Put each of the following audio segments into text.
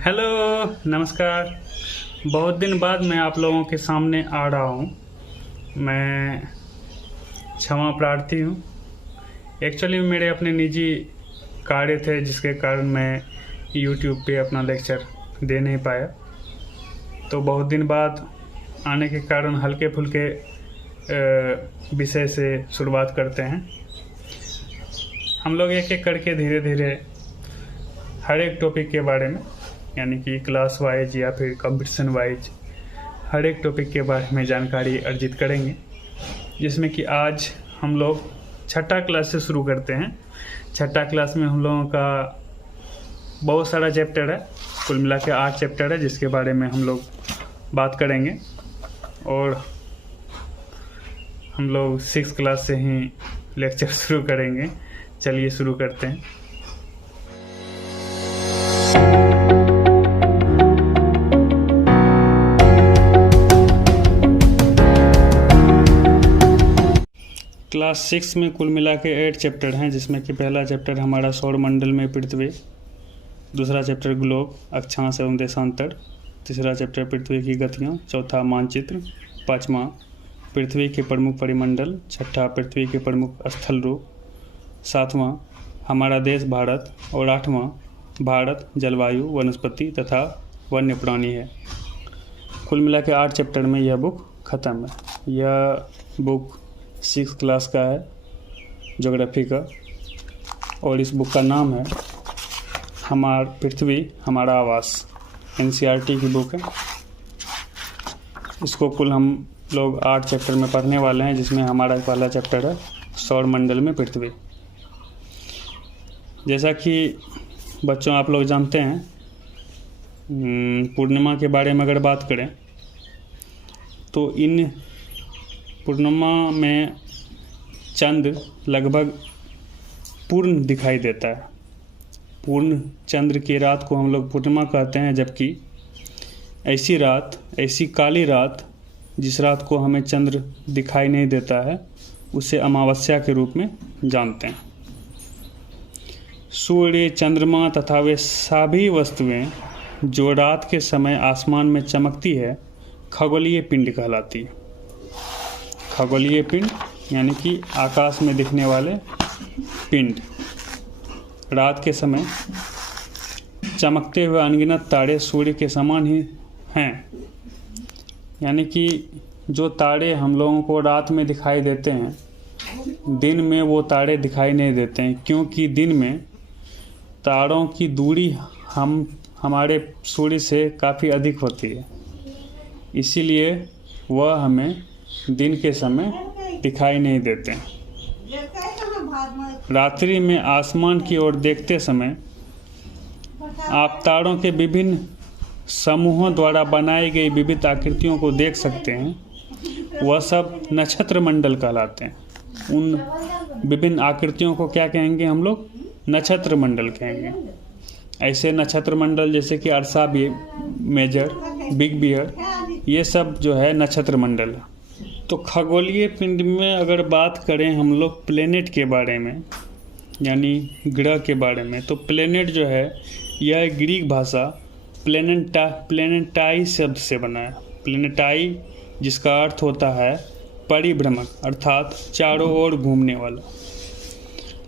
Hello, नमस्कार। बहुत दिन बाद मैं आप लोगों के सामने आ रहा हूँ। मैं क्षमा प्रार्थी हूँ। एक्चुअली मेरे अपने निजी कार्य थे जिसके कारण मैं यूट्यूब पे अपना लेक्चर दे नहीं पाया। तो बहुत दिन बाद आने के कारण हल्के फुल्के विषय से शुरुआत करते हैं। हम लोग एक एक करके धीरे धीरे हर एक टॉपिक के बारे में, यानी कि क्लास वाइज या फिर कंपटीशन वाइज हर एक टॉपिक के बारे में जानकारी अर्जित करेंगे। जिसमें कि आज हम लोग छठा क्लास से शुरू करते हैं। छठा क्लास में हम लोगों का बहुत सारा चैप्टर है, कुल मिला के 8 चैप्टर है जिसके बारे में हम लोग बात करेंगे। और हम लोग 6 क्लास से ही लेक्चर शुरू करेंगे। चलिए शुरू करते हैं। क्लास 6 में कुल मिला के 8 चैप्टर हैं, जिसमें कि पहला चैप्टर हमारा सौर मंडल में पृथ्वी, दूसरा चैप्टर ग्लोब अक्षांश एवं देशांतर, तीसरा चैप्टर पृथ्वी की गतियाँ, चौथा मानचित्र, पाँचवा पृथ्वी के प्रमुख परिमंडल, छठा पृथ्वी के प्रमुख स्थल रूप, सातवां हमारा देश भारत और आठवां भारत जलवायु, वनस्पति तथा वन्य प्राणी है। कुल मिला के 8 चैप्टर में यह बुक ख़त्म है। यह बुक 6 क्लास का है, ज्योग्राफी का, और इस बुक का नाम है पृथ्वी हमारा आवास। एनसीईआरटी की बुक है। इसको कुल हम लोग 8 चैप्टर में पढ़ने वाले हैं, जिसमें हमारा पहला चैप्टर है सौर मंडल में पृथ्वी। जैसा कि बच्चों आप लोग जानते हैं, पूर्णिमा के बारे में अगर बात करें तो इन पूर्णिमा में चंद्र लगभग पूर्ण दिखाई देता है। पूर्ण चंद्र की रात को हम लोग पूर्णिमा कहते हैं, जबकि ऐसी काली रात जिस रात को हमें चंद्र दिखाई नहीं देता है उसे अमावस्या के रूप में जानते हैं। सूर्य, चंद्रमा तथा वे सभी वस्तुएं जो रात के समय आसमान में चमकती है खगोलीय पिंड कहलाती है। खगोलीय पिंड यानी कि आकाश में दिखने वाले पिंड। रात के समय चमकते हुए अनगिनत तारे सूर्य के समान ही हैं। यानी कि जो तारे हम लोगों को रात में दिखाई देते हैं, दिन में वो तारे दिखाई नहीं देते हैं, क्योंकि दिन में तारों की दूरी हमारे सूर्य से काफ़ी अधिक होती है। इसीलिए वह हमें दिन के समय दिखाई नहीं देते। रात्रि में आसमान की ओर देखते समय आप तारों के विभिन्न समूहों द्वारा बनाई गई विविध आकृतियों को देख सकते हैं। वह सब नक्षत्र मंडल कहलाते हैं। उन विभिन्न आकृतियों को क्या कहेंगे हम लोग? नक्षत्र मंडल कहेंगे। ऐसे नक्षत्र मंडल जैसे कि अर्सा मेजर, बिग बियर, ये सब जो है नक्षत्र मंडल है। तो खगोलीय पिंड में अगर बात करें हम लोग प्लेनेट के बारे में, यानी ग्रह के बारे में, तो प्लेनेट जो है यह ग्रीक भाषा प्लेनेटाई शब्द से बना है। प्लेनेटाई जिसका अर्थ होता है परिभ्रमण, अर्थात चारों ओर घूमने वाला।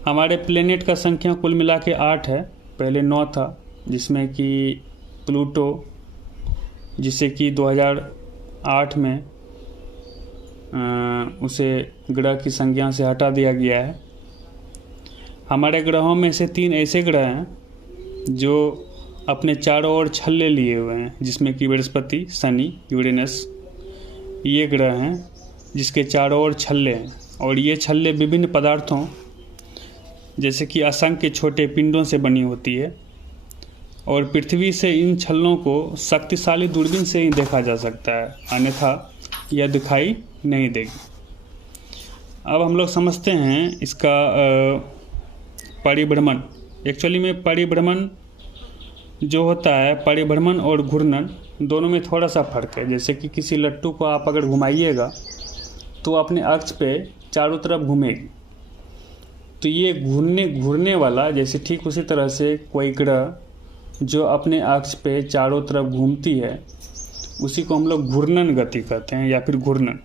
हमारे प्लेनेट का संख्या कुल मिला के 8 है। पहले 9 था, जिसमें कि प्लूटो, जिसे कि 2008 में उसे ग्रह की संज्ञा से हटा दिया गया है। हमारे ग्रहों में से 3 ऐसे ग्रह हैं जो अपने चारों ओर छल्ले लिए हुए हैं, जिसमें कि बृहस्पति, शनि, यूरेनस ये ग्रह हैं जिसके चारों ओर छल्ले हैं। और ये छल्ले विभिन्न पदार्थों जैसे कि असंख्य छोटे पिंडों से बनी होती है। और पृथ्वी से इन छल्लों को शक्तिशाली दूरबीन से ही देखा जा सकता है, अन्यथा यह दिखाई नहीं देगी। अब हम लोग समझते हैं इसका परिभ्रमण। एक्चुअली में परिभ्रमण जो होता है, परिभ्रमण और घूर्णन दोनों में थोड़ा सा फर्क है। जैसे कि किसी लट्टू को आप अगर घुमाइएगा तो अपने अक्ष पे चारों तरफ घूमेगी। तो ये घूरने वाला, जैसे ठीक उसी तरह से कोई ग्रह जो अपने अक्ष पे चारों तरफ घूमती है उसी को हम लोग घूर्णन गति कहते हैं या फिर घूर्णन।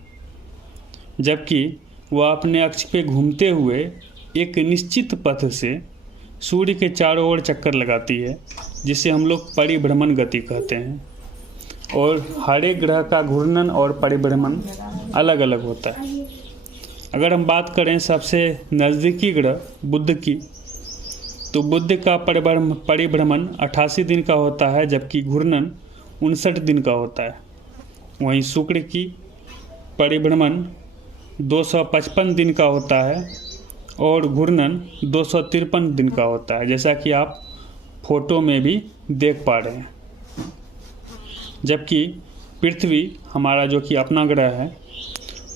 जबकि वह अपने अक्ष पे घूमते हुए एक निश्चित पथ से सूर्य के चारों ओर चक्कर लगाती है, जिसे हम लोग परिभ्रमण गति कहते हैं। और हर एक ग्रह का घूर्णन और परिभ्रमण अलग अलग होता है। अगर हम बात करें सबसे नज़दीकी ग्रह बुध की, तो बुध का परिभ्रमण 88 दिन का होता है, जबकि घूर्णन 59 दिन का होता है। वहीं शुक्र की परिभ्रमण 255 दिन का होता है और घूर्णन 253 दिन का होता है, जैसा कि आप फोटो में भी देख पा रहे हैं। जबकि पृथ्वी हमारा जो कि अपना ग्रह है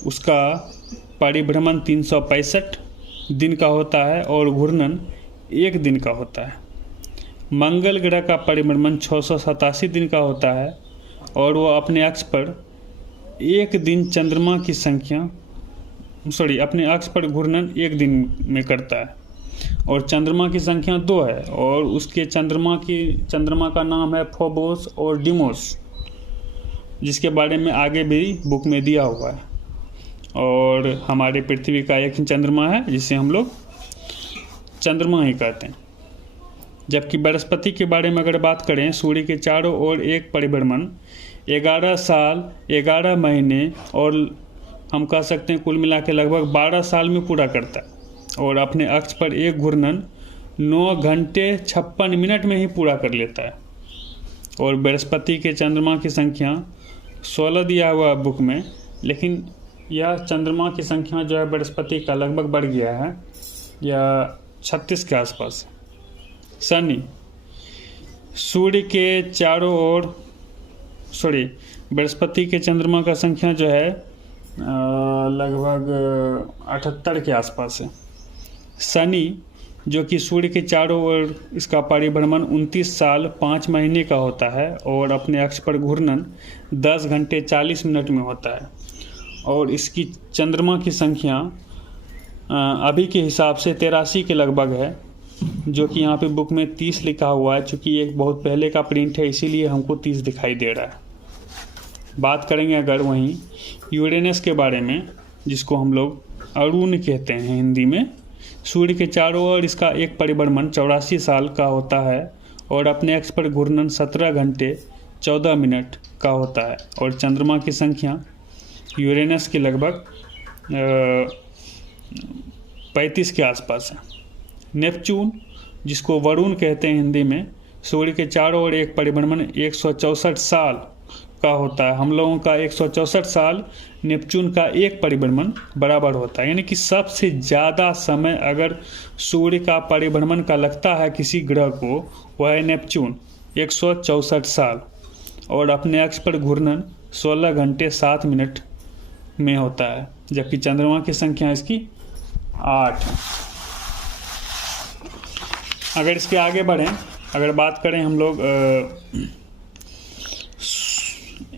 उसका परिभ्रमण 365 दिन का होता है और घूर्णन 1 दिन का होता है। मंगल ग्रह का परिभ्रमण 687 दिन का होता है और वह अपने अक्ष पर एक दिन चंद्रमा की संख्या अपने अक्ष पर घूर्णन 1 दिन में करता है और चंद्रमा की संख्या 2 है और उसके चंद्रमा का नाम है फोबोस और डिमोस, जिसके बारे में आगे भी बुक में दिया हुआ है। और हमारे पृथ्वी का एक ही चंद्रमा है जिसे हम लोग चंद्रमा ही कहते हैं। जबकि बृहस्पति के बारे में अगर बात करें, सूर्य के चारों ओर एक परिभ्रमण 11 साल 11 महीने और हम कह सकते हैं कुल मिला के लगभग 12 साल में पूरा करता है और अपने अक्ष पर एक घूर्णन 9 घंटे 56 मिनट में ही पूरा कर लेता है। और बृहस्पति के चंद्रमा की संख्या 16 दिया हुआ है बुक में, लेकिन यह चंद्रमा की संख्या जो है बृहस्पति का लगभग बढ़ गया है या 36 के आसपास। शनि सूर्य के चारों ओर बृहस्पति के चंद्रमा का संख्या जो है लगभग 78 के आसपास है। शनि जो कि सूर्य के चारों ओर इसका परिभ्रमण 29 साल 5 महीने का होता है और अपने अक्ष पर घूर्णन 10 घंटे 40 मिनट में होता है। और इसकी चंद्रमा की संख्या अभी के हिसाब से 83 के लगभग है, जो कि यहाँ पे बुक में 30 लिखा हुआ है। चूँकि एक बहुत पहले का प्रिंट है इसीलिए हमको 30 दिखाई दे रहा है। बात करेंगे अगर वहीं यूरेनस के बारे में, जिसको हम लोग अरुण कहते हैं हिंदी में। सूर्य के चारों ओर इसका एक परिभ्रमण 84 साल का होता है और अपने अक्ष पर घूर्णन 17 घंटे 14 मिनट का होता है। और चंद्रमा की संख्या यूरेनस के लगभग 35 के आसपास है। नेपच्यून जिसको वरुण कहते हैं हिंदी में, सूर्य के चारों ओर एक परिभ्रमण 164 साल का होता है। हम लोगों का 164 साल नेपच्यून का एक परिभ्रमण बराबर होता है। यानी कि सबसे ज़्यादा समय अगर सूर्य का परिभ्रमण का लगता है किसी ग्रह को, वह है नेपच्यून 164 साल और अपने अक्ष पर घूर्णन 16 घंटे 7 मिनट में होता है। जबकि चंद्रमा की संख्या इसकी 8 है। अगर इसके आगे बढ़ें, अगर बात करें हम लोग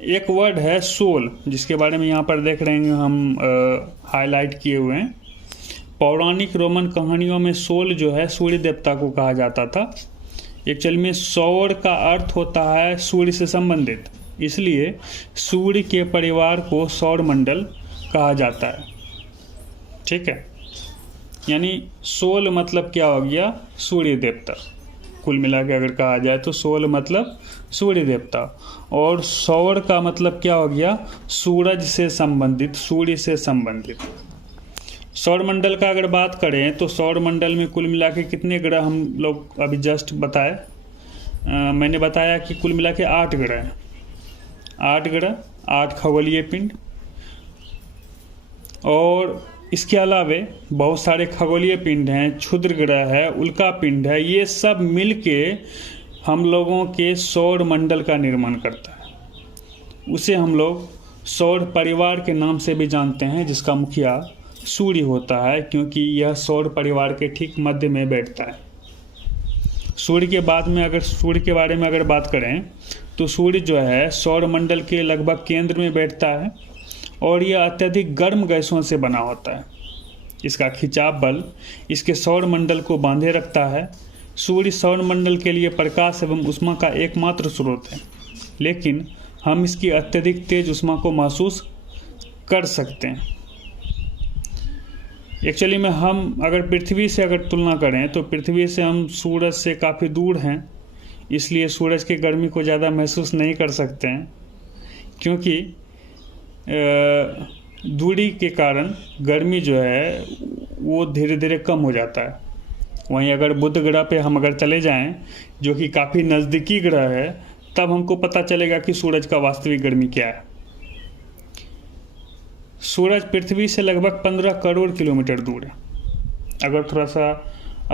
एक वर्ड है सोल, जिसके बारे में यहाँ पर देख रहे हैं हम हाईलाइट किए हुए हैं। पौराणिक रोमन कहानियों में सोल जो है सूर्य देवता को कहा जाता था। एक्चुअल में सौर का अर्थ होता है सूर्य से संबंधित, इसलिए सूर्य के परिवार को सौर मंडल कहा जाता है। ठीक है, यानी सोल मतलब क्या हो गया? सूर्य देवता। कुल मिला के अगर कहा जाए तो सोल मतलब सूर्य देवता, और सौर का मतलब क्या हो गया? सूरज से संबंधित, सूर्य से संबंधित। सौर मंडल का अगर बात करें तो सौर मंडल में कुल मिला के कितने ग्रह हम लोग अभी जस्ट बताए? मैंने बताया कि कुल मिला के 8 ग्रह हैं। 8 ग्रह, 8 खगोलीय पिंड, और इसके अलावे बहुत सारे खगोलीय पिंड हैं, क्षुद्र ग्रह है, उल्का पिंड है। ये सब मिलके हम लोगों के सौर मंडल का निर्माण करता है। उसे हम लोग सौर परिवार के नाम से भी जानते हैं, जिसका मुखिया सूर्य होता है, क्योंकि यह सौर परिवार के ठीक मध्य में बैठता है। सूर्य के बाद में अगर सूर्य के बारे में अगर बात करें तो सूर्य जो है सौर मंडल के लगभग केंद्र में बैठता है और यह अत्यधिक गर्म गैसों से बना होता है। इसका खिंचाव बल इसके सौर मंडल को बांधे रखता है, सूर्य सौरमंडल के लिए प्रकाश एवं ऊष्मा का एकमात्र स्रोत है, लेकिन हम इसकी अत्यधिक तेज ऊष्मा को महसूस कर सकते हैं। एक्चुअली में हम अगर पृथ्वी से अगर तुलना करें तो पृथ्वी से हम सूरज से काफ़ी दूर हैं, इसलिए सूरज की गर्मी को ज़्यादा महसूस नहीं कर सकते हैं, क्योंकि दूरी के कारण गर्मी जो है वो धीरे धीरे कम हो जाता है। वहीं अगर बुध ग्रह पे हम अगर चले जाएं, जो कि काफ़ी नज़दीकी ग्रह है, तब हमको पता चलेगा कि सूरज का वास्तविक गर्मी क्या है। सूरज पृथ्वी से लगभग 15 करोड़ किलोमीटर दूर है। अगर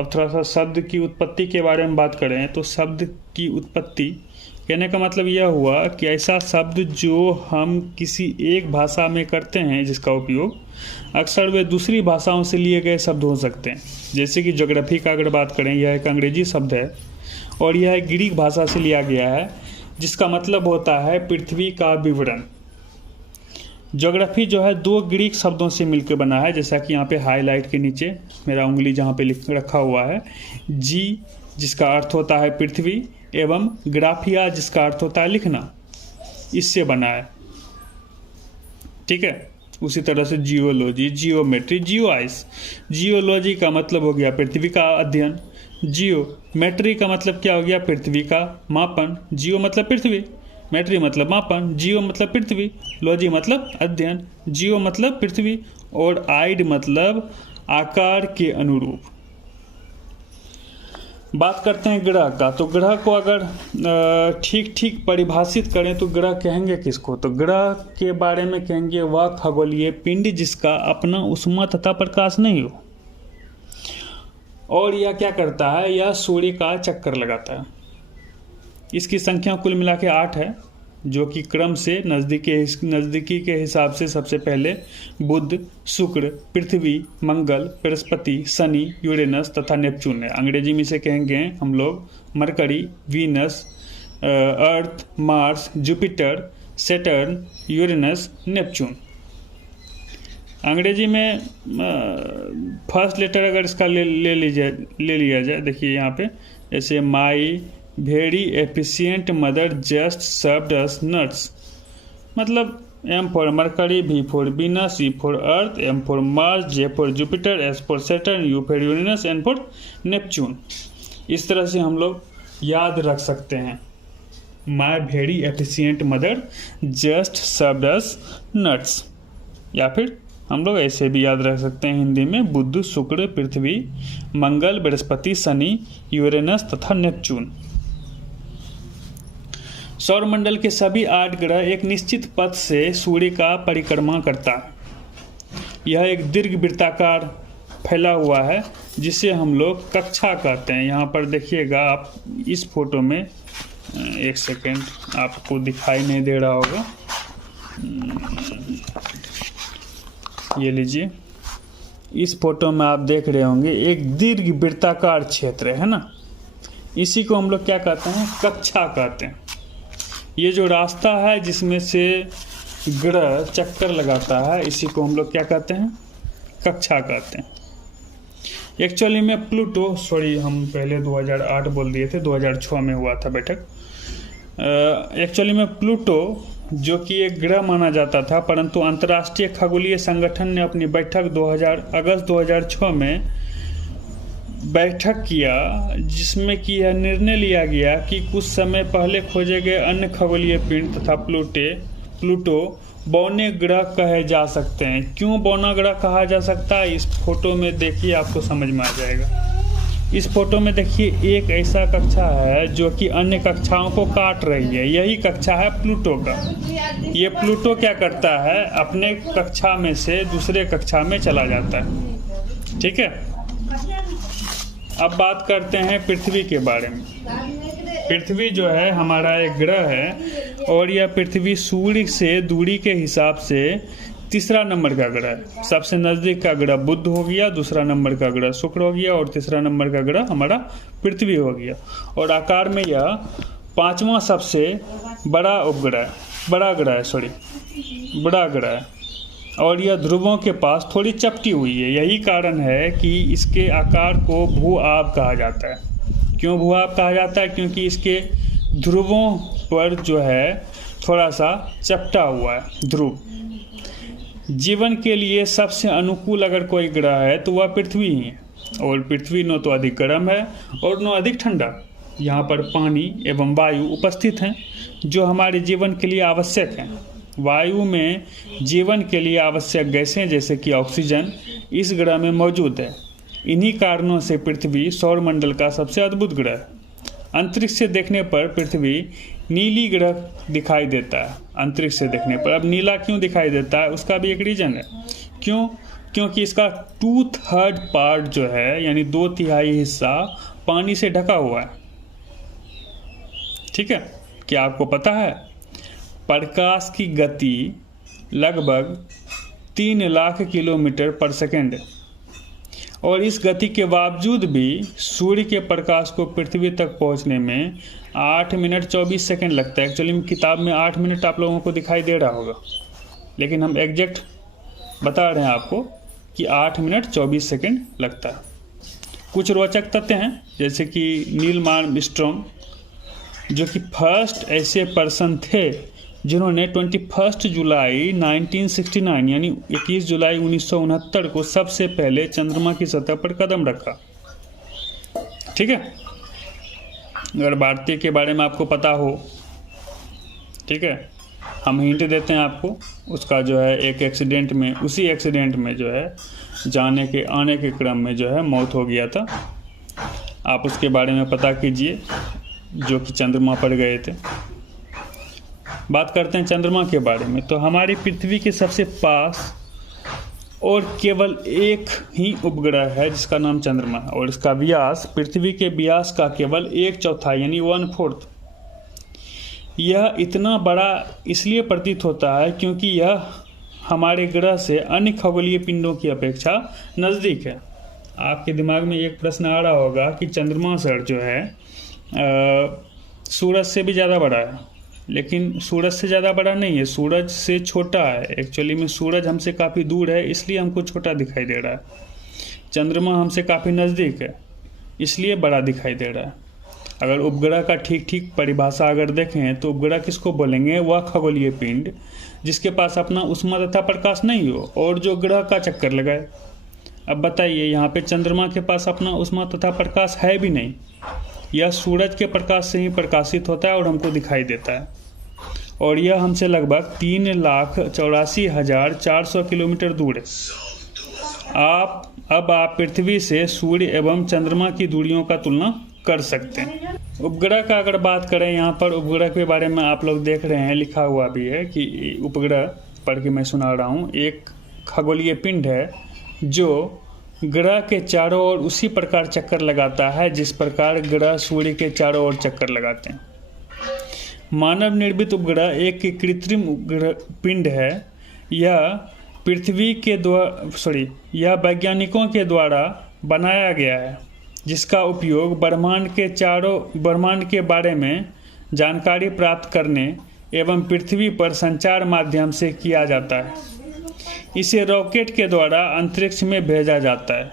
थोड़ा सा शब्द की उत्पत्ति के बारे में बात करें तो शब्द की उत्पत्ति कहने का मतलब यह हुआ कि ऐसा शब्द जो हम किसी एक भाषा में करते हैं जिसका उपयोग अक्सर वे दूसरी भाषाओं से लिए गए शब्द हो सकते हैं। जैसे कि ज्योग्राफी का अगर बात करें, यह एक अंग्रेजी शब्द है और यह ग्रीक भाषा से लिया गया है, जिसका मतलब होता है पृथ्वी का विवरण। ज्योग्राफी जो है 2 ग्रीक शब्दों से मिलकर बना है, जैसा कि यहाँ पे हाईलाइट के नीचे मेरा उंगली जहाँ पे लिख रखा हुआ है, जी जिसका अर्थ होता है पृथ्वी, एवं ग्राफिया जिसका अर्थ होता है लिखना, इससे बना है। ठीक है। उसी तरह से जियोलॉजी, जियोमेट्री, जियोआइस। जियोलॉजी का मतलब हो गया पृथ्वी का अध्ययन, जियोमेट्री का मतलब क्या हो गया, पृथ्वी का मापन। जियो मतलब पृथ्वी, मेट्री मतलब मापन, जियो मतलब पृथ्वी, लॉजी मतलब अध्ययन, जियो मतलब पृथ्वी, और आइड मतलब आकार के अनुरूप। बात करते हैं ग्रह का, तो ग्रह को अगर ठीक परिभाषित करें तो ग्रह कहेंगे किसको, तो ग्रह के बारे में कहेंगे वह खगोलीय पिंड जिसका अपना ऊष्मा तथा प्रकाश नहीं हो, और यह क्या करता है, यह सूर्य का चक्कर लगाता है। इसकी संख्या कुल मिला के 8 है, जो कि क्रम से नज़दीकी के हिसाब से सबसे पहले बुध, शुक्र, पृथ्वी, मंगल, बृहस्पति, शनि, यूरेनस तथा नेपच्यून है। अंग्रेजी में से कहेंगे हम लोग Mercury, Venus, Earth, Mars, Jupiter, Saturn, Uranus, Neptune. अंग्रेजी में फर्स्ट लेटर अगर इसका ले लिया जाए, देखिए यहाँ पे जैसे my very efficient mother just served us nuts, मतलब M for mercury, V for Venus, E for earth, M for Mars, J for Jupiter, S for Saturn, U for Uranus, N for Neptune. इस तरह से हम लोग याद रख सकते हैं। My very efficient mother just served us nuts, या फिर हम लोग ऐसे भी याद रख सकते हैं हिंदी में बुध, शुक्र, पृथ्वी, मंगल, बृहस्पति, शनि, यूरेनस तथा नेपच्यून। सौरमंडल के सभी 8 ग्रह एक निश्चित पथ से सूर्य का परिक्रमा करता है। यह एक दीर्घ वृत्ताकार फैला हुआ है जिसे हम लोग कक्षा कहते हैं। यहाँ पर देखिएगा आप इस फोटो में, एक सेकेंड, आपको दिखाई नहीं दे रहा होगा, ये लीजिए, इस फोटो में आप देख रहे होंगे एक दीर्घ वृत्ताकार क्षेत्र है ना, इसी को हम लोग क्या कहते हैं, कक्षा कहते हैं। ये जो रास्ता है जिसमें से ग्रह चक्कर लगाता है, इसी को हम लोग क्या कहते हैं, कक्षा कहते हैं। एक्चुअली में प्लूटो, हम पहले 2008 बोल दिए थे, 2006 में हुआ था बैठक। एक्चुअली में प्लूटो जो कि एक ग्रह माना जाता था, परंतु अंतर्राष्ट्रीय खगोलीय संगठन ने अपनी बैठक अगस्त 2006 में बैठक किया, जिसमें कि यह निर्णय लिया गया कि कुछ समय पहले खोजे गए अन्य खगोलीय पिंड तथा प्लूटो बौने ग्रह कहे जा सकते हैं। क्यों बौना ग्रह कहा जा सकता है, इस फोटो में देखिए, आपको समझ में आ जाएगा। इस फोटो में देखिए एक ऐसा कक्षा है जो कि अन्य कक्षाओं को काट रही है, यही कक्षा है प्लूटो का। ये प्लूटो क्या करता है, अपने कक्षा में से दूसरे कक्षा में चला जाता है। ठीक है। अब बात करते हैं पृथ्वी के बारे में। पृथ्वी जो है हमारा एक ग्रह है और यह पृथ्वी सूर्य से दूरी के हिसाब से तीसरा नंबर का ग्रह है। सबसे नज़दीक का ग्रह बुध हो गया, दूसरा नंबर का ग्रह शुक्र हो गया और तीसरा नंबर का ग्रह हमारा पृथ्वी हो गया। और आकार में यह 5वां सबसे बड़ा ग्रह है और यह ध्रुवों के पास थोड़ी चपटी हुई है। यही कारण है कि इसके आकार को भू आब कहा जाता है। क्यों भूभाग कहा जाता है? क्योंकि इसके ध्रुवों पर जो है थोड़ा सा चपटा हुआ है ध्रुव। जीवन के लिए सबसे अनुकूल अगर कोई ग्रह है तो वह पृथ्वी ही है, और पृथ्वी न तो अधिक गर्म है और न अधिक ठंडा। यहाँ पर पानी एवं वायु उपस्थित हैं जो हमारे जीवन के लिए आवश्यक हैं। वायु में जीवन के लिए आवश्यक गैसें जैसे कि ऑक्सीजन इस ग्रह में मौजूद है। इन्हीं कारणों से पृथ्वी सौरमंडल का सबसे अद्भुत ग्रह है। अंतरिक्ष से देखने पर पृथ्वी नीली ग्रह दिखाई देता है। अंतरिक्ष से देखने पर अब नीला क्यों दिखाई देता है, उसका भी एक रीजन है। क्यों? क्योंकि इसका 2/3 पार्ट जो है यानी 2/3 हिस्सा पानी से ढका हुआ है। ठीक है, क्या आपको पता है प्रकाश की गति लगभग 3 लाख किलोमीटर पर सेकेंड है, और इस गति के बावजूद भी सूर्य के प्रकाश को पृथ्वी तक पहुंचने में 8 मिनट 24 सेकंड लगता है। एक्चुअली में किताब में 8 मिनट आप लोगों को दिखाई दे रहा होगा, लेकिन हम एग्जैक्ट बता रहे हैं आपको कि 8 मिनट 24 सेकंड लगता है। कुछ रोचक तथ्य हैं जैसे कि नील आर्मस्ट्रॉन्ग जो कि फर्स्ट ऐसे पर्सन थे जिन्होंने 21 जुलाई 1969 यानी 21 जुलाई 1969 को सबसे पहले चंद्रमा की सतह पर कदम रखा। ठीक है, अगर भारतीय के बारे में आपको पता हो, ठीक है, हम हिंट देते हैं आपको। उसका जो है एक एक्सीडेंट में, उसी एक्सीडेंट में जो है आने के क्रम में जो है मौत हो गया था। आप उसके बारे में पता कीजिए जो कि चंद्रमा पर गए थे। बात करते हैं चंद्रमा के बारे में, तो हमारी पृथ्वी के सबसे पास और केवल एक ही उपग्रह है जिसका नाम चंद्रमा है, और इसका व्यास पृथ्वी के व्यास का केवल 1/4 यानी 1/4। यह इतना बड़ा इसलिए प्रतीत होता है क्योंकि यह हमारे ग्रह से अन्य खगोलीय पिंडों की अपेक्षा नज़दीक है। आपके दिमाग में एक प्रश्न आ रहा होगा कि चंद्रमा सर जो है सूरज से भी ज़्यादा बड़ा है, लेकिन सूरज से ज़्यादा बड़ा नहीं है, सूरज से छोटा है। एक्चुअली में सूरज हमसे काफ़ी दूर है इसलिए हमको छोटा दिखाई दे रहा है। चंद्रमा हमसे काफ़ी नज़दीक है इसलिए बड़ा दिखाई दे रहा है। अगर उपग्रह का ठीक परिभाषा अगर देखें तो उपग्रह किसको बोलेंगे? वह खगोलीय पिंड जिसके पास अपना उष्मा तथा प्रकाश नहीं हो और जो ग्रह का चक्कर लगाए। अब बताइए, यहाँ पे चंद्रमा के पास अपना उष्मा तथा प्रकाश है भी नहीं, यह सूरज के प्रकाश से ही प्रकाशित होता है और हमको दिखाई देता है, और यह हमसे लगभग 3,84,400 किलोमीटर दूर है। अब आप पृथ्वी से सूर्य एवं चंद्रमा की दूरियों का तुलना कर सकते हैं। उपग्रह का अगर बात करें, यहाँ पर उपग्रह के बारे में आप लोग देख रहे हैं, लिखा हुआ भी है कि उपग्रह पढ़ के मैं सुना रहा हूँ। एक खगोलीय पिंड है जो ग्रह के चारों ओर उसी प्रकार चक्कर लगाता है जिस प्रकार ग्रह सूर्य के चारों ओर चक्कर लगाते हैं। मानव निर्मित उपग्रह एक कृत्रिम पिंड है। यह यह वैज्ञानिकों के द्वारा बनाया गया है जिसका उपयोग ब्रह्मांड के बारे में जानकारी प्राप्त करने एवं पृथ्वी पर संचार माध्यम से किया जाता है। इसे रॉकेट के द्वारा अंतरिक्ष में भेजा जाता है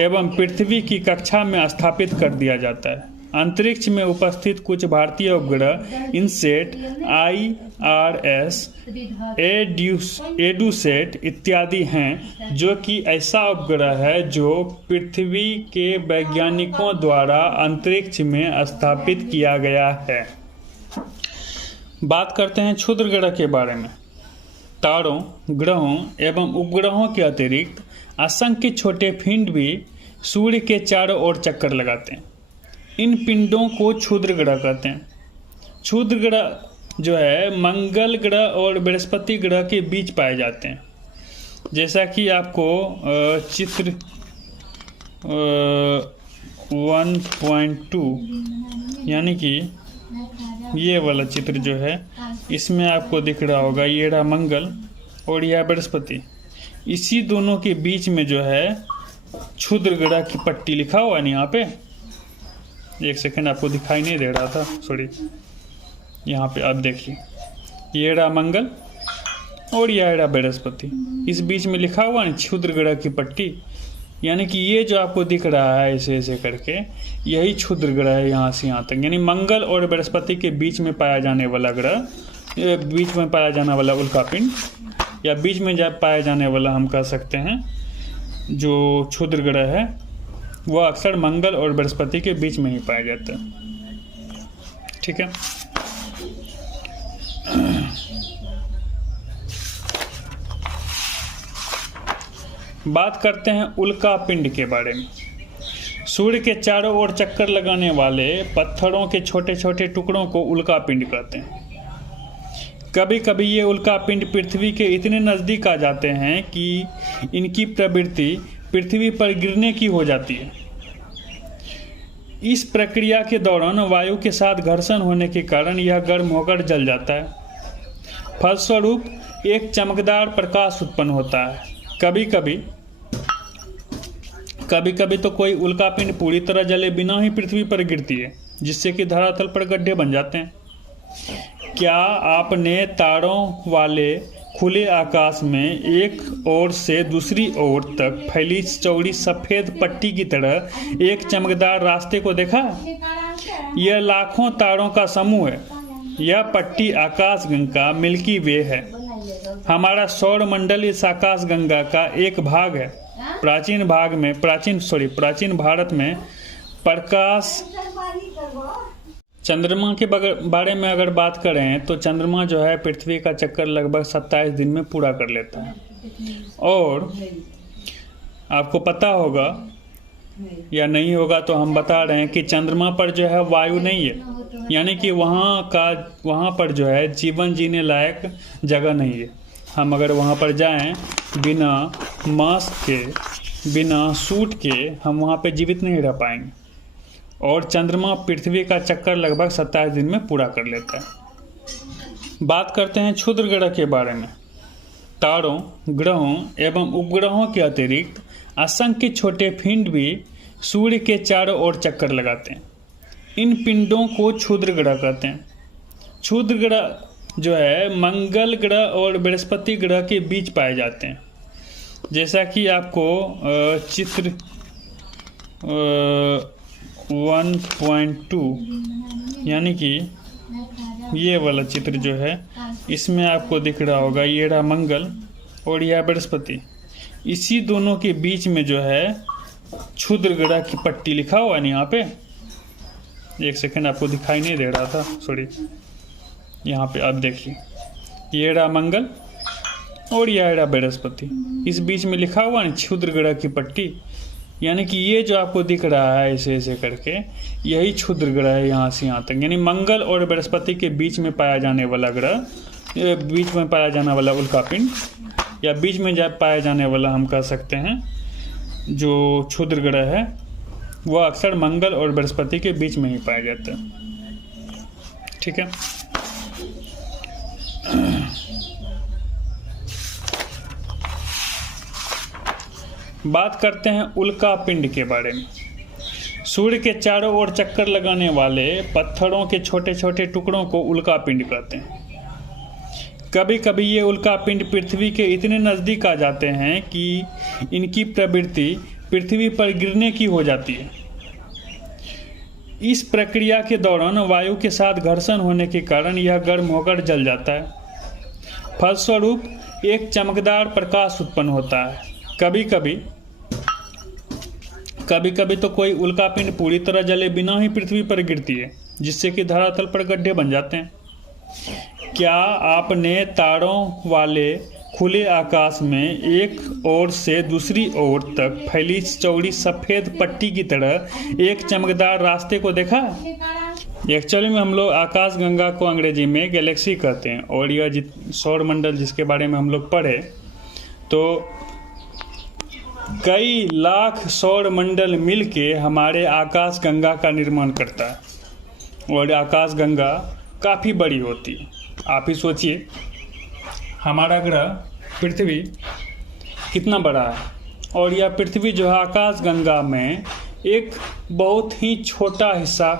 एवं पृथ्वी की कक्षा में स्थापित कर दिया जाता है। अंतरिक्ष में उपस्थित कुछ भारतीय उपग्रह इनसेट, IRS, एडुसेट इत्यादि हैं, जो कि ऐसा उपग्रह है जो पृथ्वी के वैज्ञानिकों द्वारा अंतरिक्ष में स्थापित किया गया है। बात करते हैं क्षुद्र ग्रह के बारे में। तारों, ग्रहों एवं उपग्रहों के अतिरिक्त असंख्य छोटे पिंड भी सूर्य के चारों ओर चक्कर लगाते हैं। इन पिंडों को क्षुद्र ग्रह कहते हैं। क्षुद्र ग्रह जो है मंगल ग्रह और बृहस्पति ग्रह के बीच पाए जाते हैं। जैसा कि आपको चित्र 1.2 यानी कि ये वाला चित्र जो है इसमें आपको दिख रहा होगा, ये रहा मंगल और यह बृहस्पति। इसी दोनों के बीच में जो है क्षुद्र ग्रह की पट्टी लिखा हुआ है यहाँ पे। एक सेकंड, आपको दिखाई नहीं दे रहा था, सॉरी। यहाँ पे आप देखिए, ये रहा मंगल और यह रहा बृहस्पति। इस बीच में लिखा हुआ है क्षुद्र ग्रह की पट्टी। यानी कि ये जो आपको दिख रहा है ऐसे ऐसे करके, यही क्षुद्र ग्रह है यहाँ से यहाँ तक। यानी मंगल और बृहस्पति के बीच में पाया जाने वाला ग्रह, बीच में पाया जाने वाला उल्कापिंड, या बीच में पाया जाने वाला हम कह सकते हैं जो क्षुद्र ग्रह है, वह अक्सर मंगल और बृहस्पति के बीच में ही पाया जाता है। ठीक है। बात करते हैं उल्का पिंड के बारे में। सूर्य के चारों ओर चक्कर लगाने वाले पत्थरों के छोटे छोटे टुकड़ों को उल्का पिंड कहते हैं। कभी कभी ये उल्का पिंड पृथ्वी के इतने नज़दीक आ जाते हैं कि इनकी प्रवृत्ति पृथ्वी पर गिरने की हो जाती है। इस प्रक्रिया के दौरान वायु के साथ घर्षण होने के कारण यह गर्म होकर जल जाता है। फलस्वरूप एक चमकदार प्रकाश उत्पन्न होता है। कभी कभी तो कोई उल्कापिंड पूरी तरह जले बिना ही पृथ्वी पर गिरती है, जिससे कि धरातल पर गड्ढे बन जाते हैं। क्या आपने तारों वाले खुले आकाश में एक ओर से दूसरी ओर तक फैली चौड़ी सफेद पट्टी की तरह एक चमकदार रास्ते को देखा? यह लाखों तारों का समूह है। यह पट्टी आकाश गंगा मिल्की वे है। हमारा सौर मंडल इस आकाश गंगा का एक भाग है। प्राचीन भारत में प्रकाश चंद्रमा के बारे में अगर बात करें तो चंद्रमा जो है पृथ्वी का चक्कर लगभग 27 दिन में पूरा कर लेता है। और आपको पता होगा या नहीं होगा तो हम बता रहे हैं कि चंद्रमा पर जो है वायु नहीं है, यानी कि वहाँ पर जो है जीवन जीने लायक जगह नहीं है। हम अगर वहाँ पर जाएं बिना मास्क के, बिना सूट के, हम वहाँ पे जीवित नहीं रह पाएंगे। और चंद्रमा पृथ्वी का चक्कर लगभग 27 दिन में पूरा कर लेता है। बात करते हैं क्षुद्र ग्रह के बारे में। तारों, ग्रहों एवं उपग्रहों के अतिरिक्त असंख्य छोटे पिंड भी सूर्य के चारों ओर चक्कर लगाते हैं। इन पिंडों को क्षुद्र ग्रह कहते हैं। क्षुद्र ग्रह जो है मंगल ग्रह और बृहस्पति ग्रह के बीच पाए जाते हैं। जैसा कि आपको चित्र 1.2 यानी कि ये वाला चित्र जो है इसमें आपको दिख रहा होगा, ये रहा मंगल और यह बृहस्पति। इसी दोनों के बीच में जो है क्षुद्र ग्रह की पट्टी लिखा हुआ है यहाँ पे। एक सेकंड, आपको दिखाई नहीं दे रहा था, सॉरी। यहाँ पे आप देखिए, ये रहा मंगल और यह रहा बृहस्पति। इस बीच में लिखा हुआ है क्षुद्र ग्रह की पट्टी, यानी कि ये जो आपको दिख रहा है ऐसे ऐसे करके, यही क्षुद्र ग्रह है यहाँ से यहाँ तक। यानी मंगल और बृहस्पति के बीच में पाया जाने वाला ग्रह, बीच में पाया जाने वाला उल्कापिंड, या बीच में पाया जाने वाला हम कह सकते हैं जो क्षुद्र ग्रह है, वह अक्सर मंगल और बृहस्पति के बीच में ही पाया जाता है। ठीक है। बात करते हैं उल्का पिंड के बारे में। सूर्य के चारों ओर चक्कर लगाने वाले पत्थरों के छोटे छोटे टुकड़ों को उल्का पिंड कहते हैं। कभी कभी ये उल्का पिंड पृथ्वी के इतने नज़दीक आ जाते हैं कि इनकी प्रवृत्ति पृथ्वी पर गिरने की हो जाती है। इस प्रक्रिया के दौरान वायु के साथ घर्षण होने के कारण यह गर्म होकर जल जाता है। फलस्वरूप एक चमकदार प्रकाश उत्पन्न होता है। कभी कभी तो कोई उल्कापिंड पूरी तरह जले बिना ही पृथ्वी पर गिरती है, जिससे कि धरातल पर गड्ढे बन जाते हैं। क्या आपने तारों वाले खुले आकाश में एक ओर से दूसरी ओर तक फैली चौड़ी सफेद पट्टी की तरह एक चमकदार रास्ते को देखा? एक्चुअली में हम लोग आकाश गंगा को अंग्रेजी में गैलेक्सी कहते हैं, और यह सौर मंडल जिसके बारे में हम लोग पढ़े तो कई लाख सौर मंडल मिलके हमारे आकाश गंगा का निर्माण करता है। और आकाश गंगा काफ़ी बड़ी होती है। आप ही सोचिए, हमारा ग्रह पृथ्वी कितना बड़ा है, और यह पृथ्वी जो है आकाश गंगा में एक बहुत ही छोटा हिस्सा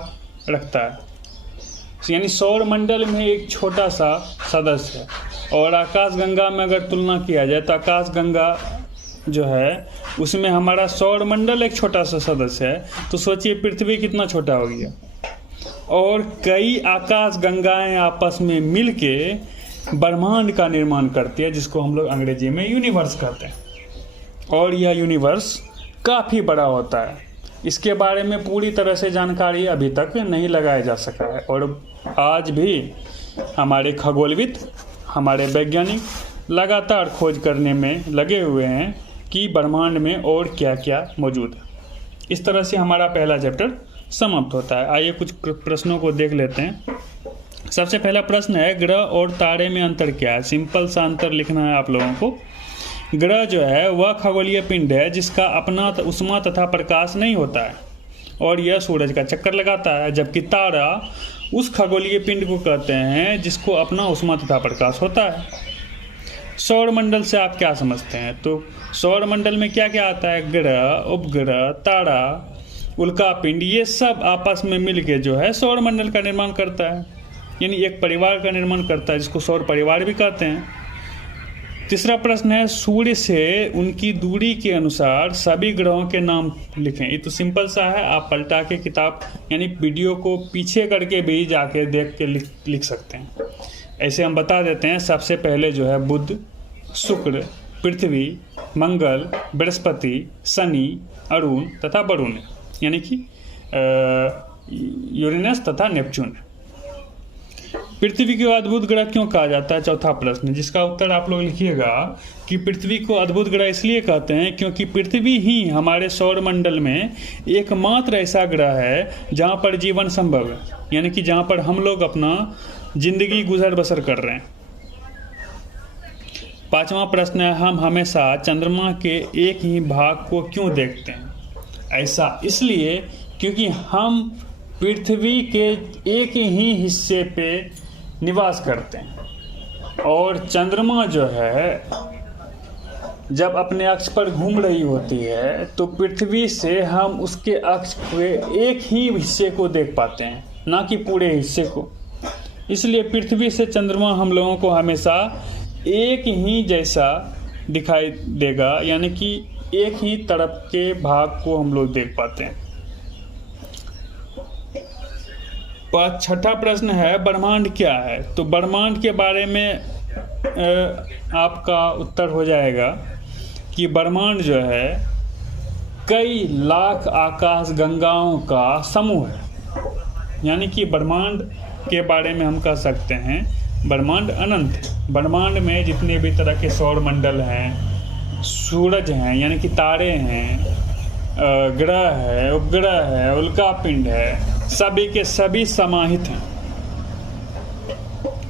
रखता है। यानी सौर मंडल में एक छोटा सा सदस्य है। और आकाश गंगा में अगर तुलना किया जाए तो आकाश गंगा जो है उसमें हमारा सौर मंडल एक छोटा सा सदस्य है, तो सोचिए पृथ्वी कितना छोटा हो गया। और कई आकाश गंगाएं आपस में मिलके ब्रह्मांड का निर्माण करती है, जिसको हम लोग अंग्रेजी में यूनिवर्स कहते हैं। और यह यूनिवर्स काफ़ी बड़ा होता है। इसके बारे में पूरी तरह से जानकारी अभी तक नहीं लगाया जा सका है, और आज भी हमारे खगोलविद, हमारे वैज्ञानिक लगातार खोज करने में लगे हुए हैं कि ब्रह्मांड में और क्या क्या मौजूद है। इस तरह से हमारा पहला चैप्टर समाप्त होता है। आइए कुछ प्रश्नों को देख लेते हैं। सबसे पहला प्रश्न है, ग्रह और तारे में अंतर क्या है? सिंपल सा अंतर लिखना है आप लोगों को। ग्रह जो है वह खगोलीय पिंड है जिसका अपना उष्मा तथा प्रकाश नहीं होता है और यह सूरज का चक्कर लगाता है, जबकि तारा उस खगोलीय पिंड को कहते हैं जिसको अपना उष्मा तथा प्रकाश होता है। सौर मंडल से आप क्या समझते हैं? तो सौर मंडल में क्या क्या आता है? ग्रह, उपग्रह, तारा, उल्का पिंड, ये सब आपस में मिलके जो है सौर मंडल का निर्माण करता है, यानी एक परिवार का निर्माण करता है, जिसको सौर परिवार भी कहते हैं। तीसरा प्रश्न है, सूर्य से उनकी दूरी के अनुसार सभी ग्रहों के नाम लिखें। ये तो सिंपल सा है, आप पलटा के किताब यानी वीडियो को पीछे करके भी जाके देख के लिख सकते हैं। ऐसे हम बता देते हैं। सबसे पहले जो है बुध, शुक्र, पृथ्वी, मंगल, बृहस्पति, शनि, अरुण तथा वरुण, यानी कि यूरेनस तथा नेपच्यून। पृथ्वी को अद्भुत ग्रह क्यों कहा जाता है? चौथा प्रश्न, जिसका उत्तर आप लोग लिखिएगा कि पृथ्वी को अद्भुत ग्रह इसलिए कहते हैं क्योंकि पृथ्वी ही हमारे सौर मंडल में एकमात्र ऐसा ग्रह है जहां पर जीवन संभव है, यानी कि जहां पर हम लोग अपना जिंदगी गुजर बसर कर रहे हैं। पांचवा प्रश्न है, हम हमेशा चंद्रमा के एक ही भाग को क्यों देखते हैं? ऐसा इसलिए क्योंकि हम पृथ्वी के एक ही हिस्से पे निवास करते हैं और चंद्रमा जो है जब अपने अक्ष पर घूम रही होती है तो पृथ्वी से हम उसके अक्ष के एक ही हिस्से को देख पाते हैं, ना कि पूरे हिस्से को। इसलिए पृथ्वी से चंद्रमा हम लोगों को हमेशा एक ही जैसा दिखाई देगा, यानी कि एक ही तरफ के भाग को हम लोग देख पाते हैं। छठा प्रश्न है, ब्रह्मांड क्या है? तो ब्रह्मांड के बारे में आपका उत्तर हो जाएगा कि ब्रह्मांड जो है कई लाख आकाश गंगाओं का समूह है, यानी कि ब्रह्मांड के बारे में हम कह सकते हैं ब्रह्मांड अनंत है। ब्रह्मांड में जितने भी तरह के सौर मंडल हैं, सूरज हैं यानी कि तारे हैं, ग्रह है, उपग्रह है, उल्का पिंड है, सभी के सभी समाहित हैं।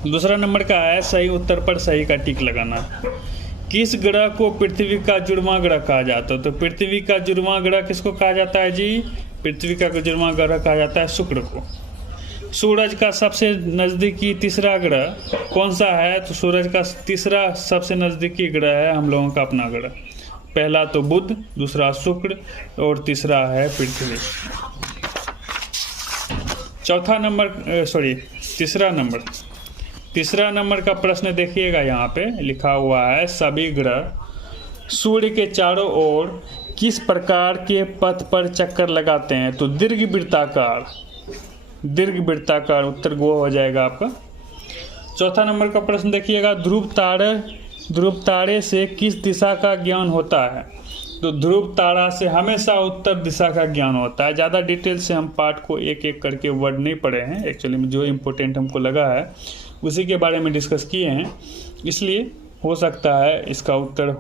दूसरा नंबर का है, सही उत्तर पर सही का टिक लगाना। किस ग्रह को पृथ्वी का जुड़वां ग्रह कहा जाता है? तो पृथ्वी का जुड़वां ग्रह किसको कहा जाता है जी? पृथ्वी का जुड़वां ग्रह कहा जाता है शुक्र को। सूरज का सबसे नज़दीकी तीसरा ग्रह कौन सा है? तो सूरज का तीसरा सबसे नज़दीकी ग्रह है हम लोगों का अपना ग्रह। पहला तो बुध, दूसरा शुक्र और तीसरा है पृथ्वी। तीसरा नंबर का प्रश्न देखिएगा, यहाँ पे लिखा हुआ है, सभी ग्रह सूर्य के चारों ओर किस प्रकार के पथ पर चक्कर लगाते हैं? तो दीर्घवृत्ताकार उत्तर गो हो जाएगा आपका। चौथा नंबर का प्रश्न देखिएगा, ध्रुव तारे से किस दिशा का ज्ञान होता है? तो ध्रुव तारा से हमेशा उत्तर दिशा का ज्ञान होता है। ज़्यादा डिटेल से हम पाठ को एक एक करके वर्ड नहीं पढ़े हैं, एक्चुअली में जो इम्पोर्टेंट हमको लगा है उसी के बारे में डिस्कस किए हैं, इसलिए हो सकता है इसका उत्तर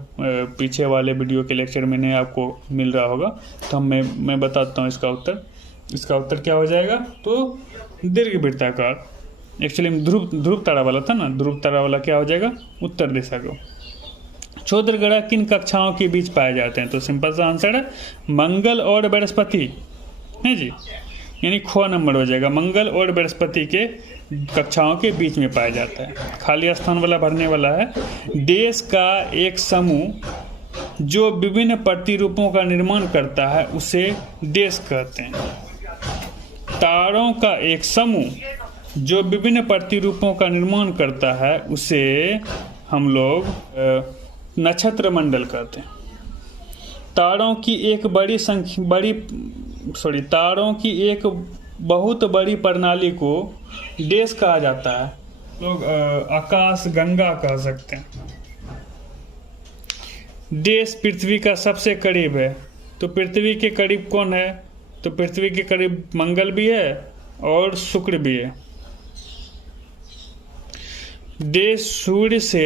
पीछे वाले वीडियो के लेक्चर में नहीं आपको मिल रहा होगा, तो मैं बताता हूँ इसका उत्तर क्या हो जाएगा। तो दीर्घवृत्ताकार, एक्चुअली ध्रुव तारा वाला था ना, ध्रुव तारा वाला क्या हो जाएगा? उत्तर दिशा को। क्षुद्र ग्रह किन कक्षाओं के बीच पाए जाते हैं? तो सिंपल सा आंसर है मंगल और बृहस्पति है जी, यानी ख नंबर हो जाएगा। मंगल और बृहस्पति के कक्षाओं के बीच में पाया जाता है। खाली स्थान वाला भरने वाला है। देश का एक समूह जो विभिन्न प्रतिरूपों का निर्माण करता है उसे देश कहते हैं। तारों का एक समूह जो विभिन्न प्रतिरूपों का निर्माण करता है उसे हम लोग नक्षत्र मंडल कहते हैं। तारों की एक बहुत बड़ी प्रणाली को देश कहा जाता है। लोग आकाश गंगा कह सकते हैं। देश पृथ्वी का सबसे करीब है, तो पृथ्वी के करीब कौन है? तो पृथ्वी के करीब मंगल भी है और शुक्र भी है। देश सूर्य से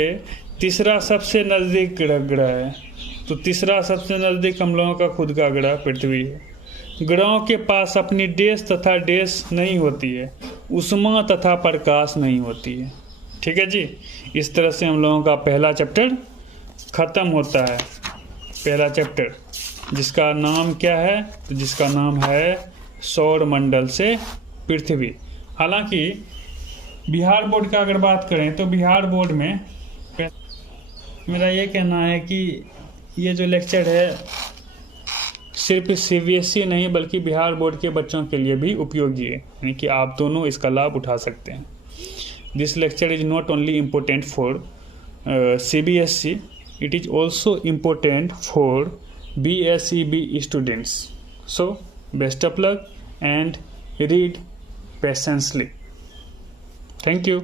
तीसरा सबसे नज़दीक ग्रह है, तो तीसरा सबसे नज़दीक हम लोगों का खुद का ग्रह पृथ्वी है। ग्रहों के पास अपनी देश तथा देश नहीं होती है, उष्मा तथा प्रकाश नहीं होती है। ठीक है जी, इस तरह से हम लोगों का पहला चैप्टर ख़त्म होता है। पहला चैप्टर जिसका नाम क्या है? तो जिसका नाम है सौर मंडल से पृथ्वी। हालांकि बिहार बोर्ड का अगर बात करें तो बिहार बोर्ड में मेरा ये कहना है कि ये जो लेक्चर है सिर्फ CBSE नहीं बल्कि बिहार बोर्ड के बच्चों के लिए भी उपयोगी है, यानी कि आप दोनों इसका लाभ उठा सकते हैं। This lecture is not only important for CBSE, it is also important for BSEB students. So best of luck and read patiently. Thank you.